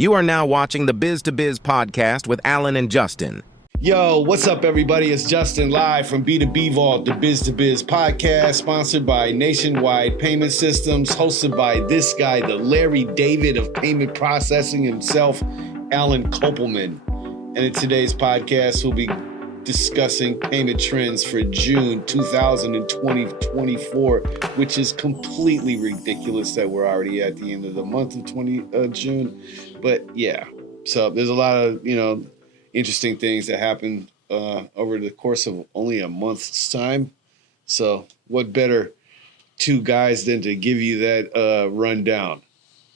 You are now watching the Biz to Biz podcast with Alan and Justin. Yo, what's up, everybody? It's Justin live from B2B Vault, the Biz to Biz podcast, sponsored by Nationwide Payment Systems, hosted by this guy, the Larry David of payment processing himself, Alan Kopelman. And in today's podcast, we'll be discussing payment trends for June 2024, which is completely ridiculous that we're already at the end of the month of June. But yeah, so there's a lot of, interesting things that happen over the course of only a month's time. So what better two guys than to give you that rundown?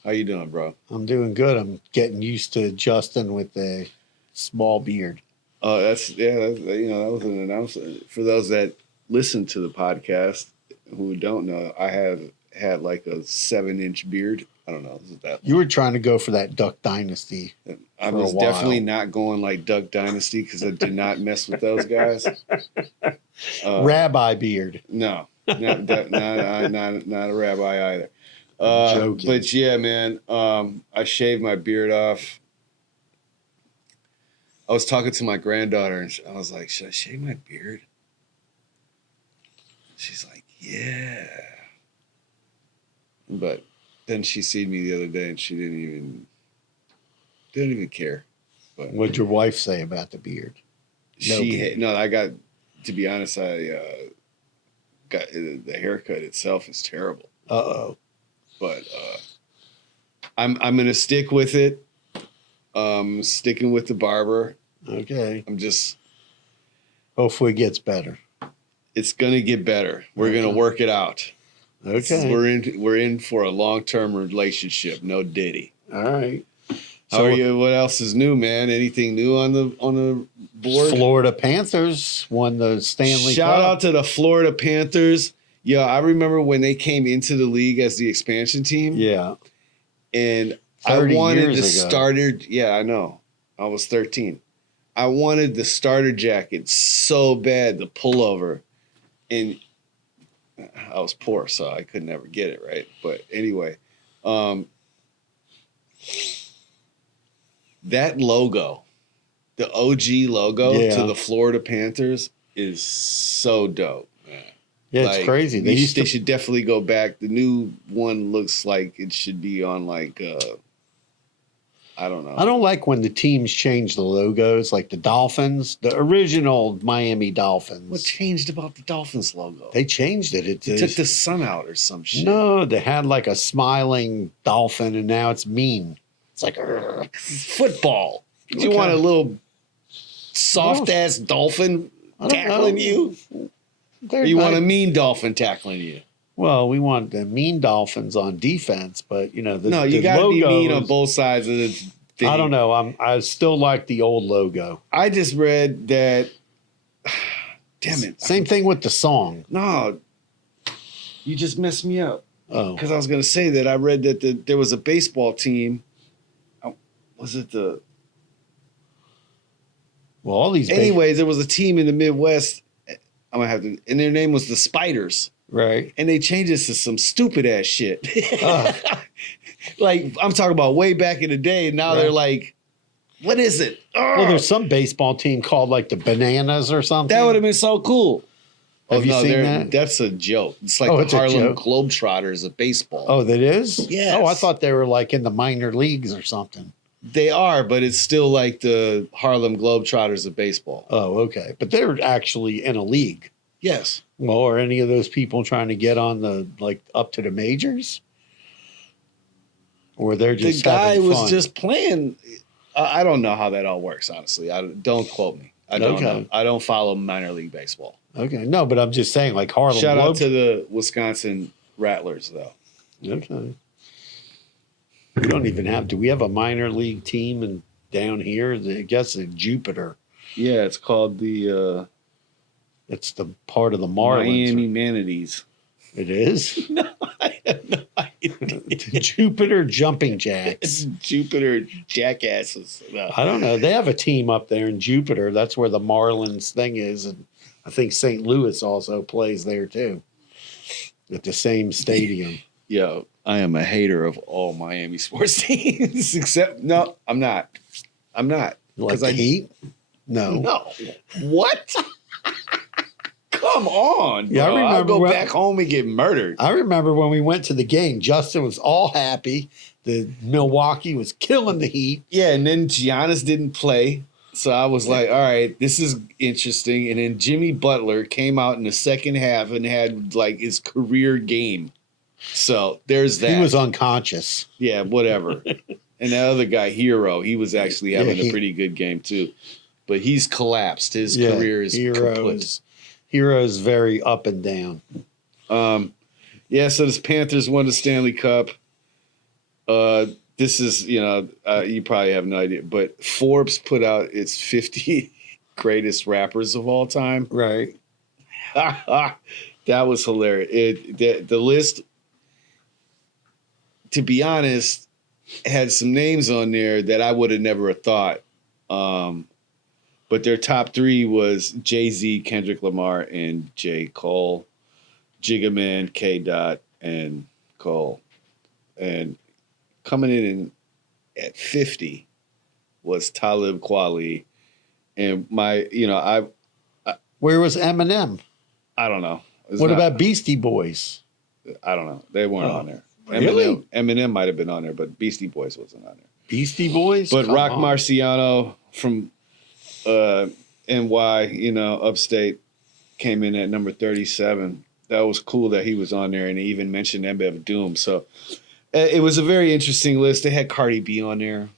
How you doing, bro? I'm doing good. I'm getting used to Justin with the small beard. Oh, that was an announcement. For those that listen to the podcast who don't know, I have had like a 7-inch beard. I don't know. Is it that you were trying to go for that Duck Dynasty. I was definitely not going like Duck Dynasty because I did not mess with those guys. Rabbi beard. No, not a rabbi either. Joking. But yeah, man, I shaved my beard off. I was talking to my granddaughter and I was like, should I shave my beard? She's like, yeah. But then she seen me the other day and she didn't even care. But what'd your wife say about the beard? I got, to be honest, I got the haircut itself is terrible. Uh-oh. But I'm gonna stick with it. Sticking with the barber. Okay. I'm just hopefully it gets better. It's gonna get better. We're gonna work it out. Okay. We're in for a long-term relationship. No Diddy. All right. How are you? What else is new, man? Anything new on the board? Florida Panthers won the Stanley Cup. Shout out to the Florida Panthers. Yeah, I remember when they came into the league as the expansion team. Yeah. And I wanted the starter. Yeah, I know. I was 13. I wanted the starter jacket so bad, the pullover. And I was poor, so I could never get it, right? But anyway, that logo, the OG logo to the Florida Panthers is so dope, man. Yeah, it's crazy. They should definitely go back. The new one looks like it should be on like, I don't know. I don't like when the teams change the logos, like the Dolphins, the original Miami Dolphins. What changed about the Dolphins logo? They changed it. They took the sun out or some shit. No, they had like a smiling dolphin, and now it's mean. It's like football. You want a little soft-ass dolphin tackling you? Or you want a mean dolphin tackling you? Well, we want the mean dolphins on defense, but you got to be mean on both sides of the thing. I don't know. I still like the old logo. I just read that. Damn it! Same thing with the song. No, you just messed me up. Oh, because I was going to say that I read that there was a baseball team. Was it the? Well, all these. Anyways, there was a team in the Midwest. I'm gonna have to, and their name was the Spiders. Right. And they changed this to some stupid ass shit. Like, I'm talking about way back in the day. And now they're like, what is it? Well, there's some baseball team called like the Bananas or something. That would have been so cool. Have you seen that? That's a joke. It's like the Harlem Globetrotters of baseball. Oh, that is? Yes. Oh, I thought they were like in the minor leagues or something. They are, but it's still like the Harlem Globetrotters of baseball. Oh, okay. But they're actually in a league. Yes. Well, are any of those people trying to get on the up to the majors? Or they're just the guy having was fun? just playing. I don't know how that all works, honestly. Don't quote me. I don't know. I don't follow minor league baseball. Okay. No, but I'm just saying like Harlem. Shout out to the Wisconsin Rattlers, though. Okay. We don't even have. Do we have a minor league team down here? I guess in Jupiter. Yeah, it's called the. It's the part of the Marlins. Miami Manatees. It is? No, I have no idea. Jupiter Jumping Jacks. Jupiter Jackasses. No. I don't know. They have a team up there in Jupiter. That's where the Marlins thing is. And I think St. Louis also plays there too. At the same stadium. Yo, I am a hater of all Miami sports teams, except no, I'm not. I'm not. Like the Heat? No. No. What? Come on, bro. Yeah, I remember I'll go when- back home and get murdered. I remember when we went to the game, Justin was all happy. The Milwaukee was killing the Heat. Yeah, and then Giannis didn't play. So I was like, all right, this is interesting. And then Jimmy Butler came out in the second half and had like his career game. So there's that. He was unconscious. Yeah, whatever. And that other guy, Hero, he was actually having a pretty good game too. But he's collapsed. His career is kaput. Hero is very up and down. Yeah, so this Panthers won the Stanley Cup. This is, you probably have no idea, but Forbes put out its 50 greatest rappers of all time. Right. That was hilarious. The list, to be honest, had some names on there that I would have never thought. But their top three was Jay-Z, Kendrick Lamar, and J. Cole. Jigga Man, K. Dot, and Cole. And coming in at 50 was Talib Kweli. And where was Eminem? I don't know. What about Beastie Boys? I don't know. They weren't on there. Really? Eminem might have been on there, but Beastie Boys wasn't on there. Beastie Boys? But Rock Marciano from NY, upstate, came in at number 37. That was cool that he was on there, and he even mentioned MF Doom. So it was a very interesting list. They had Cardi B on there.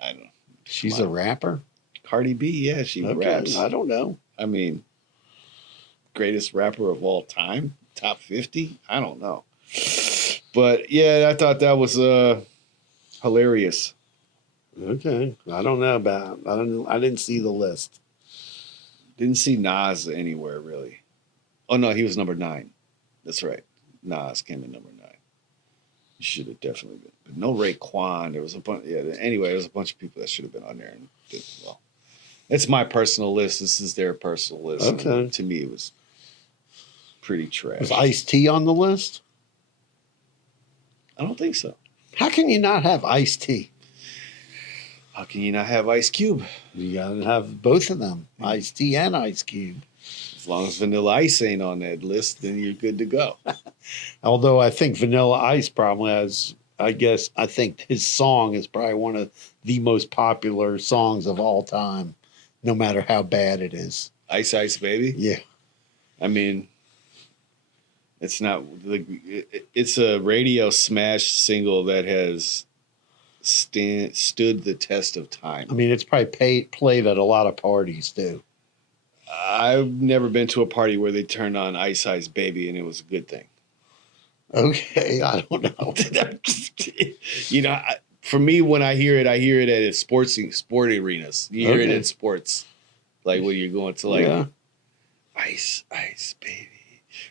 I don't know. She's a rapper? Cardi B, yeah, she raps. I don't know. I mean, greatest rapper of all time? Top 50? I don't know. But, yeah, I thought that was hilarious. Okay. I don't know about it. I didn't see the list. Didn't see Nas anywhere, really. Oh, no, he was number 9. That's right. Nas came in number 9. He should have definitely been. But no Raekwon. There was a bunch. Yeah, anyway, there was a bunch of people that should have been on there and did well. It's my personal list. This is their personal list. Okay. And to me, it was pretty trash. Was Ice-T on the list? I don't think so. How can you not have Ice-T? How can you not have Ice Cube? You got to have both of them, Ice-T and Ice Cube. As long as Vanilla Ice ain't on that list, then you're good to go. Although I think Vanilla Ice probably has, I think his song is probably one of the most popular songs of all time, no matter how bad it is. Ice Ice Baby? Yeah. I mean, it's not, it's a radio smash single that has stood the test of time. I mean, it's probably played at a lot of parties too. I've never been to a party where they turned on Ice Ice Baby and it was a good thing. Okay, I don't know. For me, when I hear it at sport arenas. You hear it in sports, like when you're going to Ice Ice Baby.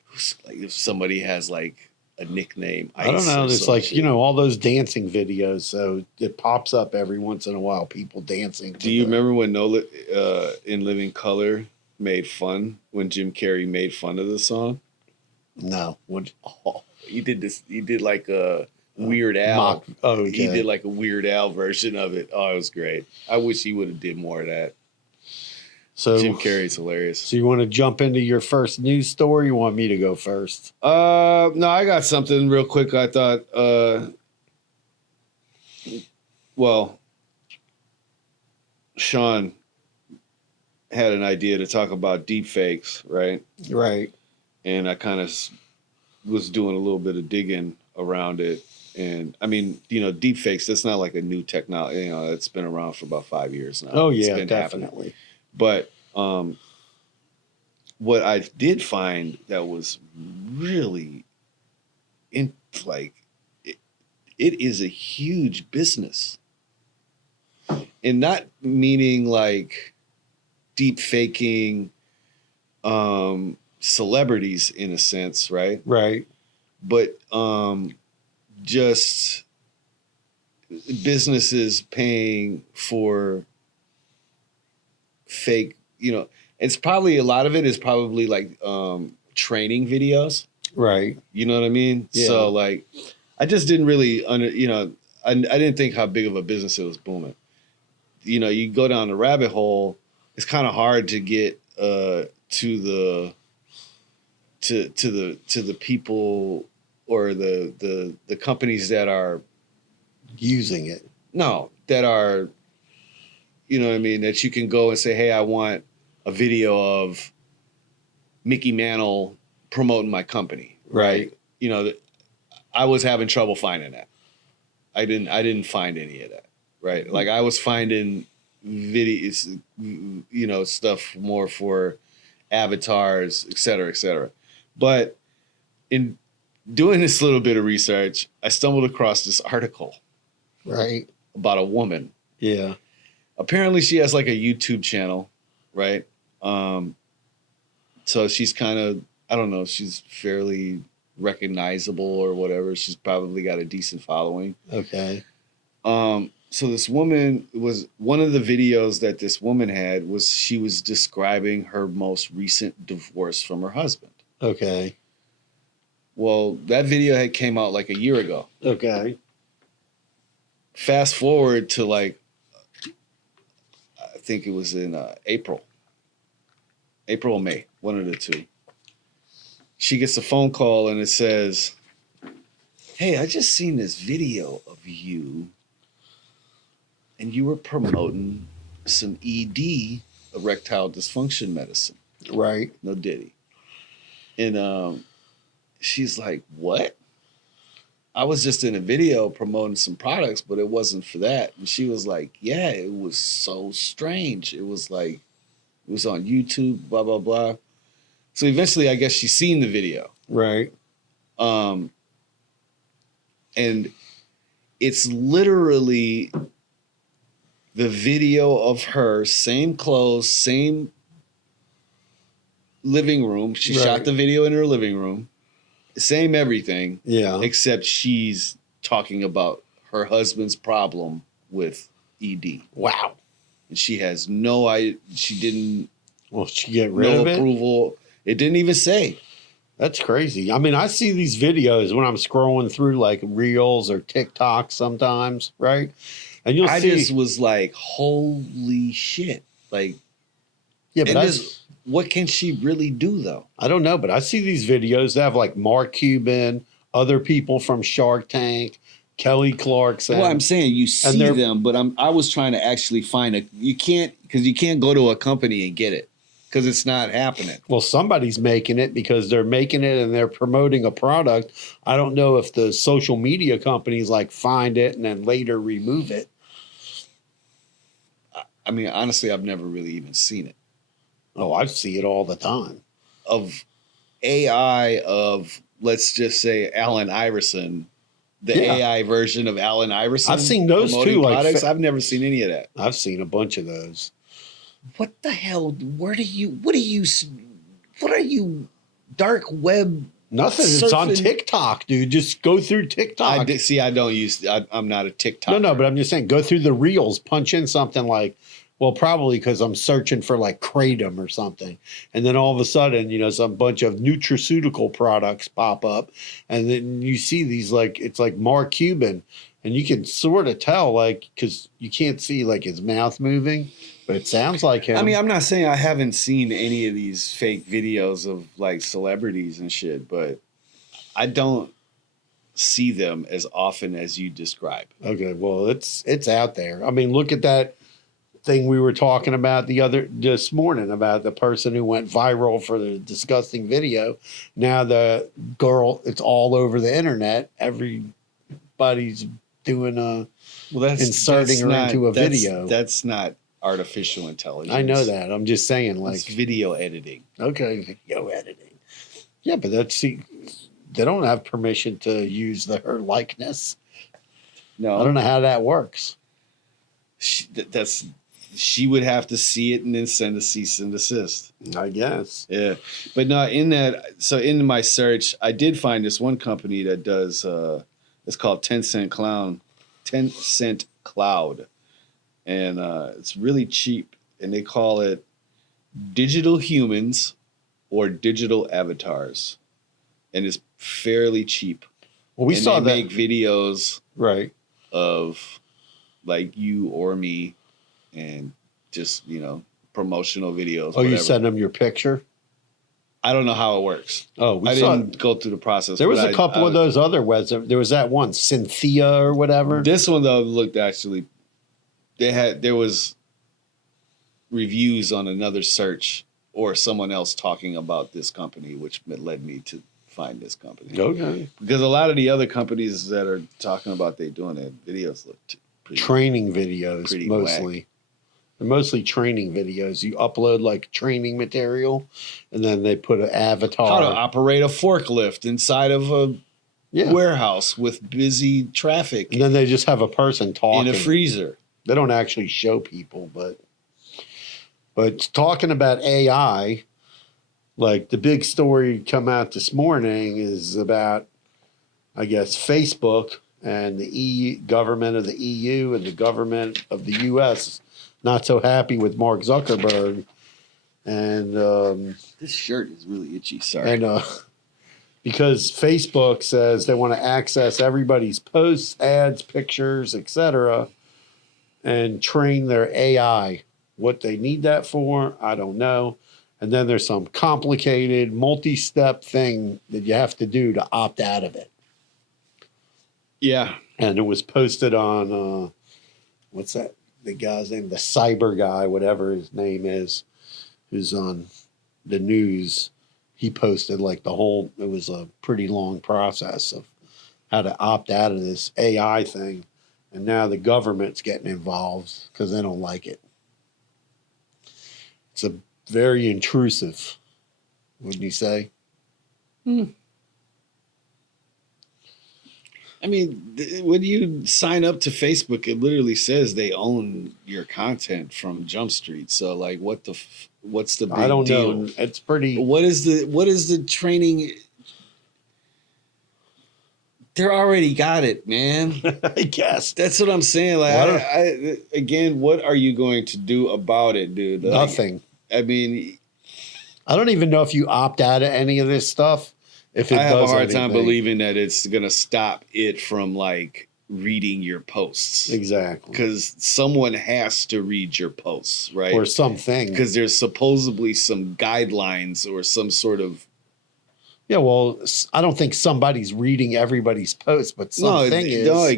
Who's like if somebody has like a nickname. Ice, I don't know. It's like shit. all those dancing videos, so it pops up every once in a while. People dancing. Do you remember when Nola in Living Color made fun when Jim Carrey made fun of the song? No. He did this. He did like a Weird Al. Okay. He did like a Weird Al version of it. Oh, it was great. I wish he would have did more of that. So Jim Carrey's hilarious. So you want to jump into your first news story? You want me to go first? No, I got something real quick. I thought, Sean had an idea to talk about deep fakes, right? Right. And I kind of was doing a little bit of digging around it. And I mean, deep fakes, that's not like a new technology. It's been around for about 5 years now. Oh, It's yeah, been definitely. happening. But what I did find that was really it is a huge business. And not meaning like deep faking celebrities in a sense, right? Right. But just businesses paying for fake, it's probably a lot of it is probably like training videos. Right. You know what I mean? Yeah. So like I just didn't really I didn't think how big of a business it was booming. You go down the rabbit hole. It's kind of hard to get to the people or the companies that are using it. No, that are, what I mean, that you can go and say, hey, I want a video of Mickey Mantle promoting my company, right? I was having trouble finding that. I didn't find any of that, right? Like I was finding videos, stuff more for avatars, et cetera, et cetera. But in doing this little bit of research, I stumbled across this article, right, about a woman. Yeah. Apparently, she has like a YouTube channel, right? So she's kind of, I don't know, she's fairly recognizable or whatever. She's probably got a decent following. Okay. So this woman was one of the videos that this woman had was she was describing her most recent divorce from her husband. Okay. Well, that video had came out like a year ago. Okay. Fast forward to like, I think it was in April or May, one of the two. She gets a phone call and it says, hey, I just seen this video of you and you were promoting some ED, erectile dysfunction medicine. Right. No diddy. And she's like, what? I was just in a video promoting some products, but it wasn't for that. And she was like, yeah, it was so strange. It was like, it was on YouTube, blah, blah, blah. So eventually, I guess she's seen the video. Right. And it's literally the video of her, same clothes, same living room. She shot the video in her living room. Same everything. Yeah. Except she's talking about her husband's problem with ED. Wow. And she has she didn't. Well, she get rid of it? Approval. It didn't even say. That's crazy. I mean, I see these videos when I'm scrolling through like Reels or TikTok sometimes, right? And I just was like, holy shit. Like, yeah, but what can she really do though? I don't know, but I see these videos that have like Mark Cuban, other people from Shark Tank, Kelly Clarkson. Well, I'm saying you see them, but I was trying to actually find you can't go to a company and get it because it's not happening. Well, somebody's making it because they're making it and they're promoting a product. I don't know if the social media companies like find it and then later remove it. I mean, honestly, I've never really even seen it. Oh, I see it all the time. Of AI of, let's just say, Allen Iverson, the AI version of Allen Iverson. I've seen those too. Products. I've never seen any of that. I've seen a bunch of those. What the hell? What are you, dark web? Nothing. Surfing. It's on TikTok, dude. Just go through TikTok. I'm not a TikTok. No, but I'm just saying, go through the reels, punch in something like, well, probably because I'm searching for like Kratom or something. And then all of a sudden, some bunch of nutraceutical products pop up. And then you see these it's like Mark Cuban. And you can sort of tell, because you can't see like his mouth moving, but it sounds like him. I mean, I'm not saying I haven't seen any of these fake videos of like celebrities and shit, but I don't see them as often as you describe. Okay, well, it's out there. I mean, look at that thing we were talking about this morning about the person who went viral for the disgusting video. Now the girl, it's all over the internet. Everybody's doing inserting her into a video. That's not artificial intelligence. I know that. I'm just saying, it's video editing. Okay, video editing. Yeah, but they don't have permission to use her likeness. No, I don't know how that works. She would have to see it and then send a cease and desist. I guess. Yeah, but no. In my search, I did find this one company that does. It's called 10 Cent Cloud, and it's really cheap. And they call it digital humans or digital avatars, and it's fairly cheap. Well, we and saw they that. make videos Right. of like you or me, and just promotional videos. Oh, you whatever. send them your picture? I don't know how it works. Oh, we I saw didn't go through the process. there was but a couple of those other webs. There was that one, Cynthia or whatever. This one though looked actually. There was reviews on another search or someone else talking about this company, which led me to find this company. Okay. Because a lot of the other companies that are talking about they doing it, videos look pretty Training videos, pretty mostly. whack. They're mostly training videos. You upload like training material, and then they put an avatar. How to operate a forklift inside of a warehouse with busy traffic. And then they just have a person talking. In a freezer. They don't actually show people, but talking about AI, like the big story come out this morning is about, I guess, Facebook and the EU, government of the EU and the government of the US not so happy with Mark Zuckerberg. And this shirt is really itchy. Sorry. And because Facebook says they want to access everybody's posts, ads, pictures, etc., and train their AI. What they need that for, I don't know. And then there's some complicated multi-step thing that you have to do to opt out of it. Yeah. And it was posted on, what's that? The guy's name, the cyber guy, whatever his name is, who's on the news. He posted like it was a pretty long process of how to opt out of this AI thing. And now the government's getting involved because they don't like it. It's a very intrusive, wouldn't you say? I mean, when you sign up to Facebook, it literally says they own your content from Jump Street. So, like, what's the big deal? I don't know. It's pretty. What is the training? They're already got it, man. I guess that's what I'm saying. Like, again, what are you going to do about it, dude? Like, nothing. I mean, I don't even know if you opt out of any of this stuff. If it I have does a hard anything. time believing that it's gonna stop it from like reading your posts. Exactly. Because someone has to read your posts, right? Or something. Because there's supposedly some guidelines or some sort of. Yeah, well, I don't think somebody's reading everybody's posts, but something is. No,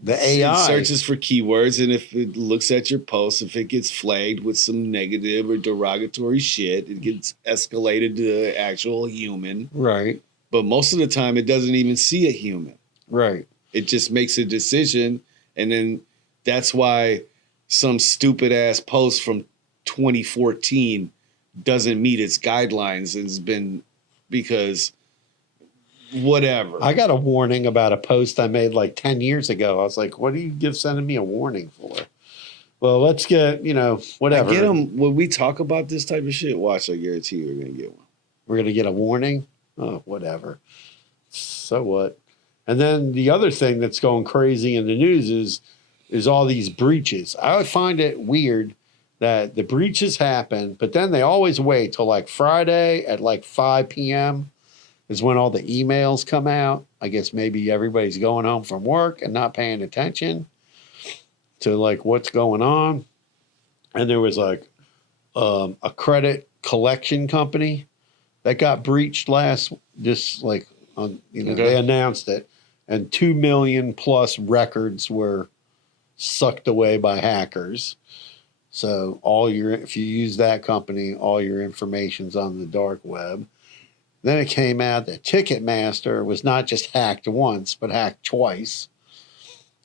the AI it searches for keywords, and if it looks at your post, if it gets flagged with some negative or derogatory shit, it gets escalated to an actual human. Right. But most of the time, it doesn't even see a human. Right. It just makes a decision, and then that's why some stupid ass post from 2014 doesn't meet its guidelines and has been because whatever. I got a warning about a post I made like 10 years ago. I was like, what do you sending me a warning for? Well, let's get, whatever. I get them when we talk about this type of shit. Watch, I guarantee you we're going to get one. We're going to get a warning? Oh, whatever. So what? And then the other thing that's going crazy in the news is all these breaches. I would find it weird that the breaches happen, but then they always wait till like Friday at like 5 p.m. is when all the emails come out. I guess maybe everybody's going home from work and not paying attention to like what's going on. And there was like a credit collection company that got breached they announced it, and 2 million plus records were sucked away by hackers. So if you use that company, all your information's on the dark web. Then it came out that Ticketmaster was not just hacked once, but hacked twice.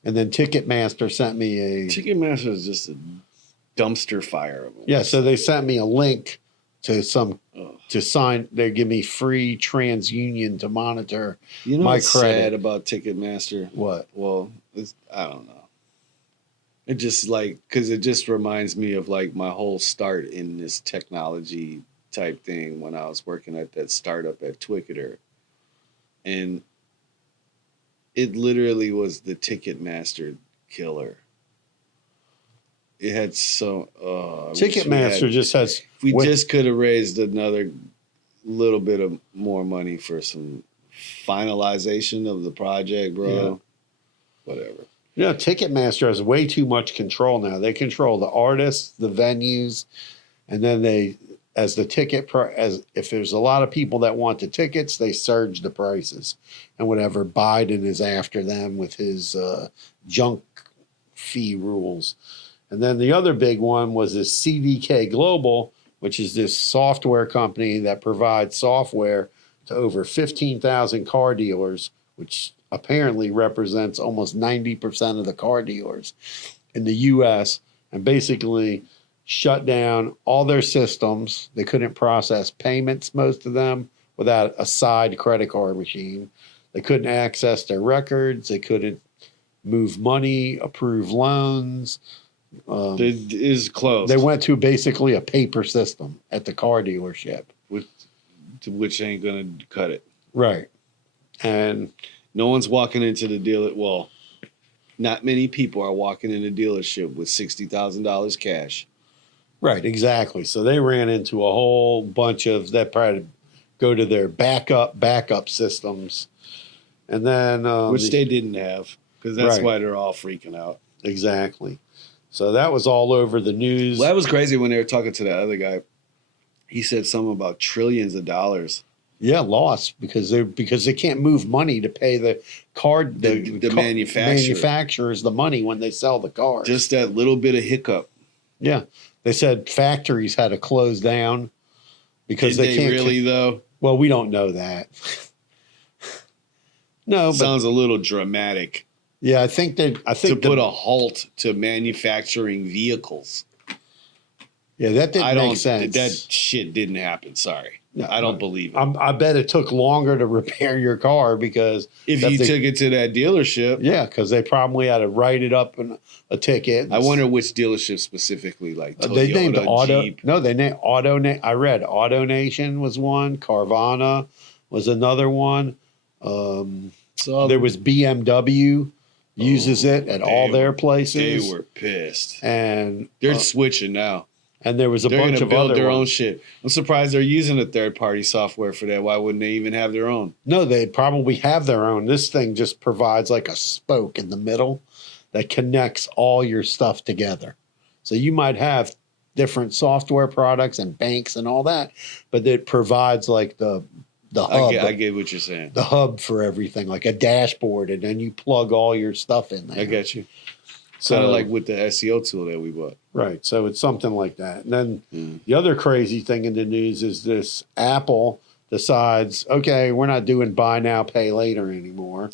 And then Ticketmaster sent me Ticketmaster is just a dumpster fire. Yeah, so they sent me a link to to sign. They give me free TransUnion to monitor my what's credit. Sad about Ticketmaster? What? Well, I don't know. It just because it just reminds me of like my whole start in this technology type thing when I was working at that startup at Twicketer. And it literally was the Ticketmaster killer. It had Ticketmaster just has. We just could have raised another little bit of more money for some finalization of the project, bro. Whatever. You know, Ticketmaster has way too much control now. They control the artists, the venues, and then they, as the ticket, as if there's a lot of people that want the tickets, they surge the prices. And whatever, Biden is after them with his junk fee rules. And then the other big one was this CDK Global, which is this software company that provides software to over 15,000 car dealers, which apparently represents almost 90% of the car dealers in the U.S., and basically shut down all their systems. They couldn't process payments, most of them, without a side credit card machine. They couldn't access their records. They couldn't move money, approve loans. It is closed. They went to basically a paper system at the car dealership. Which ain't going to cut it. Right. And no one's walking into the dealer. Well, not many people are walking in a dealership with $60,000 cash. right, exactly. So they ran into a whole bunch of that, probably go to their backup systems. And then Which they didn't have, because that's Right. why they're all freaking out. Exactly. So that was all over the news. Well, that was crazy when they were talking to that other guy. He said something about trillions of dollars. Yeah, lost because they can't move money to pay the card The manufacturers the money when they sell the cars. Just that little bit of hiccup. Yeah, they said factories had to close down because Did they can't. really though. Well, we don't know that. No, but Sounds a little dramatic yeah, I think to put a halt to manufacturing vehicles. yeah, that didn't make sense. That shit didn't happen. Sorry, No, I don't believe it. I bet it took longer to repair your car because If you took it to that dealership, yeah, because they probably had to write it up in a ticket. I wonder which dealership specifically, like Toyota, They named Auto. Jeep. No, they named Auto. I read Auto Nation was one. Carvana was another one. So There was BMW uses it at all their They places. were pissed. And They're switching now. and there was a They're bunch going to of build other their own ones. shit. I'm surprised they're using a third-party software for that. Why wouldn't they even have their own? No, they probably have their own. This thing just provides like a spoke in the middle that connects all your stuff together. So you might have different software products and banks and all that, but it provides like the hub. I get what you're saying. The hub for everything, like a dashboard, and then you plug all your stuff in there. I get you. So Kind of like with the SEO tool that we bought. right. So it's something like that. And then the other crazy thing in the news is this: Apple decides, okay, we're not doing buy now, pay later anymore,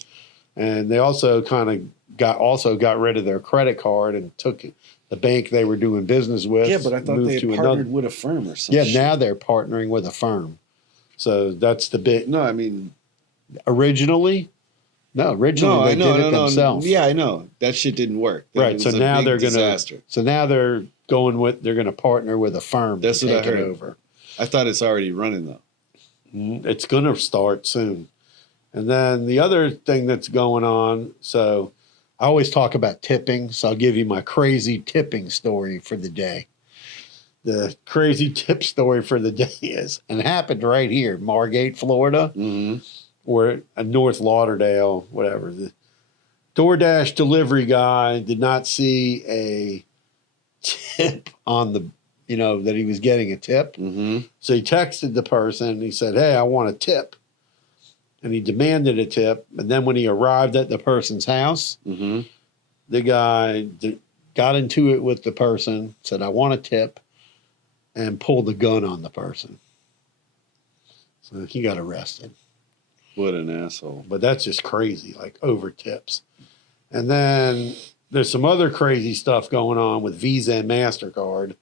and they also got rid of their credit card and took the bank they were doing business with. Yeah, but I thought moved they had to partnered with a firm or something. Yeah, now they're partnering with a firm. So that's the bit. No, I mean, Originally they did it themselves. Yeah, I know. That shit didn't work. Right. It So was a now big they're disaster. they're gonna partner with a firm. That's to what I take it heard. over. I thought it's already running though. It's gonna start soon. And then the other thing that's going on, so I always talk about tipping, so I'll give you my crazy tipping story for the day. The crazy tip story for the day is, and it happened right here, Margate, Florida, or North Lauderdale, whatever. The DoorDash delivery guy did not see a tip on the, that he was getting a tip. So he texted the person. He said, hey, I want a tip. And he demanded a tip. And then when he arrived at the person's house, the guy got into it with the person, said, I want a tip, and pulled the gun on the person. So he got arrested. What an asshole. But that's just crazy, like over tips. And then there's some other crazy stuff going on with Visa and MasterCard.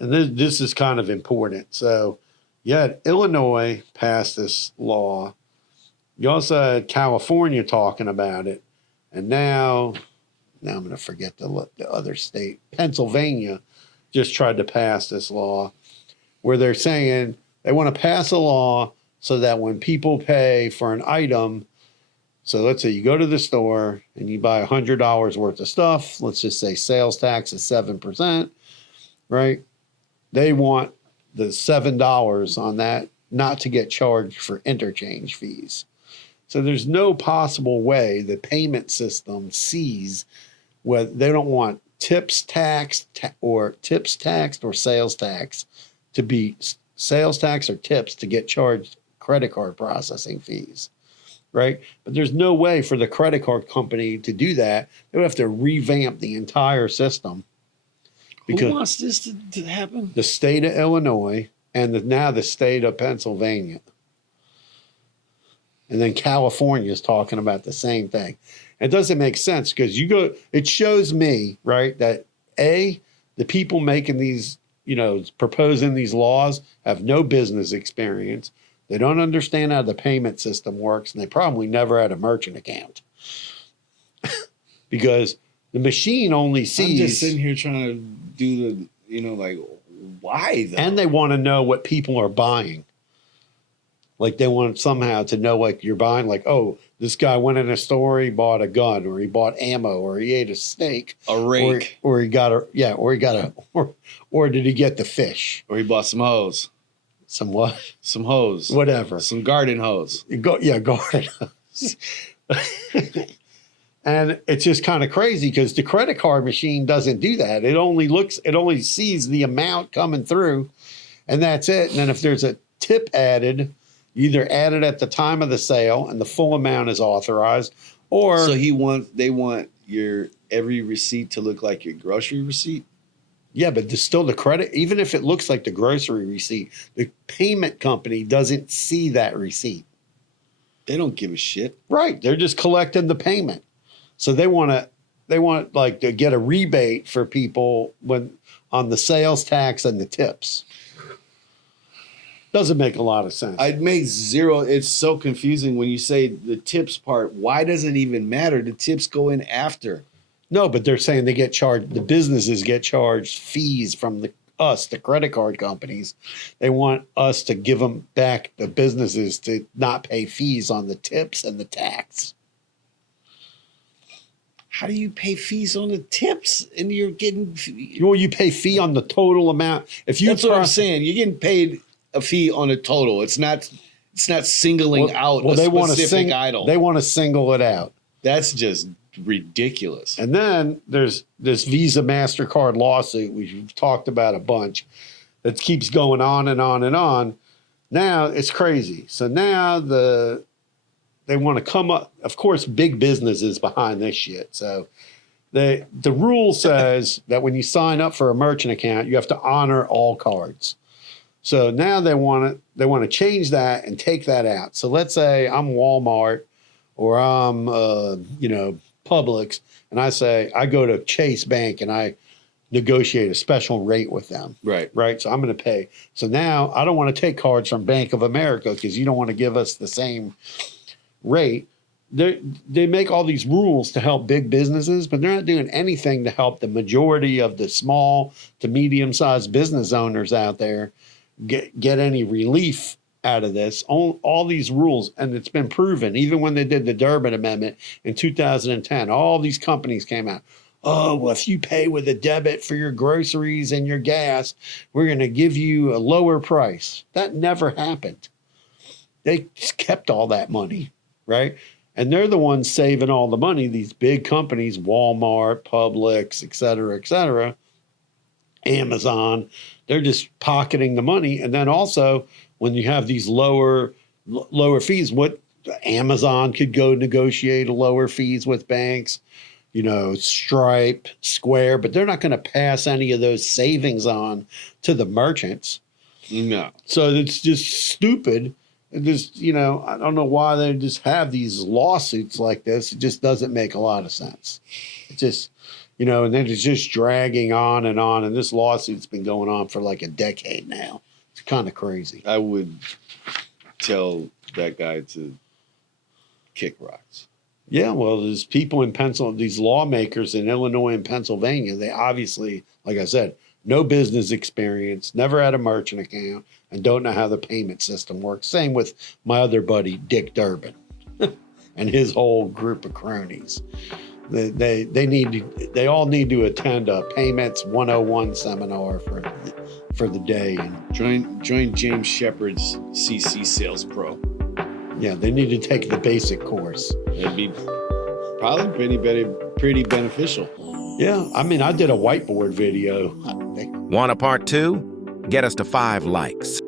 And this is kind of important. So you had Illinois pass this law. You also had California talking about it. And now I'm going to forget the other state. Pennsylvania just tried to pass this law where they're saying they want to pass a law so that when people pay for an item, so let's say you go to the store and you buy $100 worth of stuff, let's just say sales tax is 7%, right? They want the $7 on that not to get charged for interchange fees. So there's no possible way the payment system sees whether they don't want tips taxed or sales tax to be sales tax or tips to get charged credit card processing fees, right? But there's no way for the credit card company to do that. They would have to revamp the entire system. Who wants this to happen? The state of Illinois and now the state of Pennsylvania. And then California is talking about the same thing. It doesn't make sense because it shows me, right, that the people making these, proposing these laws have no business experience. They don't understand how the payment system works, and they probably never had a merchant account. Because the machine only sees. I'm just sitting here trying to do the, why though? And they want to know what people are buying. Like they want somehow to know, like you're buying, like, oh, this guy went in a store, he bought a gun, or he bought ammo, or he ate a steak, a rake, or did he get the fish, or he bought some hose, some what, some hose, whatever, some garden hose, garden hose. And it's just kind of crazy because the credit card machine doesn't do that. It only sees the amount coming through, and that's it. And then if there's a tip added, either added at the time of the sale and the full amount is authorized, or so they want your every receipt to look like your grocery receipt. Yeah, but there's still the credit, even if it looks like the grocery receipt, the payment company doesn't see that receipt. They don't give a shit. Right. They're just collecting the payment. So they want like to get a rebate for people on the sales tax and the tips. Doesn't make a lot of sense. It makes zero. It's so confusing when you say the tips part. Why does it even matter? The tips go in after. No, but they're saying they get charged. The businesses get charged fees from the credit card companies. They want us to give them back, the businesses, to not pay fees on the tips and the tax. How do you pay fees on the tips and you're getting? Well, you pay fee on the total amount. That's what I'm saying. You're getting paid a fee on a total. It's not singling out a specific item. They want to single it out. That's just ridiculous. And then there's this Visa MasterCard lawsuit we've talked about a bunch that keeps going on and on and on. Now it's crazy. So now they want to come up. Of course, big business is behind this shit. So the rule says that when you sign up for a merchant account, you have to honor all cards. So now they want to change that and take that out. So let's say I'm Walmart or I'm Publix, and I go to Chase Bank and I negotiate a special rate with them. Right. So I'm going to pay. So now I don't want to take cards from Bank of America because you don't want to give us the same rate. They make all these rules to help big businesses, but they're not doing anything to help the majority of the small to medium-sized business owners out there get any relief out of this. All these rules, and it's been proven, even when they did the Durbin Amendment in 2010, all these companies came out. Oh, well, if you pay with a debit for your groceries and your gas, we're going to give you a lower price. That never happened. They just kept all that money, right? And they're the ones saving all the money, these big companies, Walmart, Publix, et cetera, Amazon. They're just pocketing the money. And then also, when you have these lower fees, what Amazon could go negotiate lower fees with banks, Stripe, Square, but they're not going to pass any of those savings on to the merchants. No. So it's just stupid. And just, I don't know why they just have these lawsuits like this. It just doesn't make a lot of sense. It just, and then it's just dragging on. And this lawsuit's been going on for like a decade now. It's kind of crazy. I would tell that guy to kick rocks. Yeah, well, there's people in Pennsylvania, these lawmakers in Illinois and Pennsylvania, they obviously, like I said, no business experience, never had a merchant account, and don't know how the payment system works. Same with my other buddy, Dick Durbin, and his whole group of cronies. They all need to attend a Payments 101 seminar for the day. And Join James Shepard's CC Sales Pro. yeah, they need to take the basic course. That'd be probably pretty beneficial. Yeah, I mean, I did a whiteboard video. Want a part 2? Get us to 5 likes.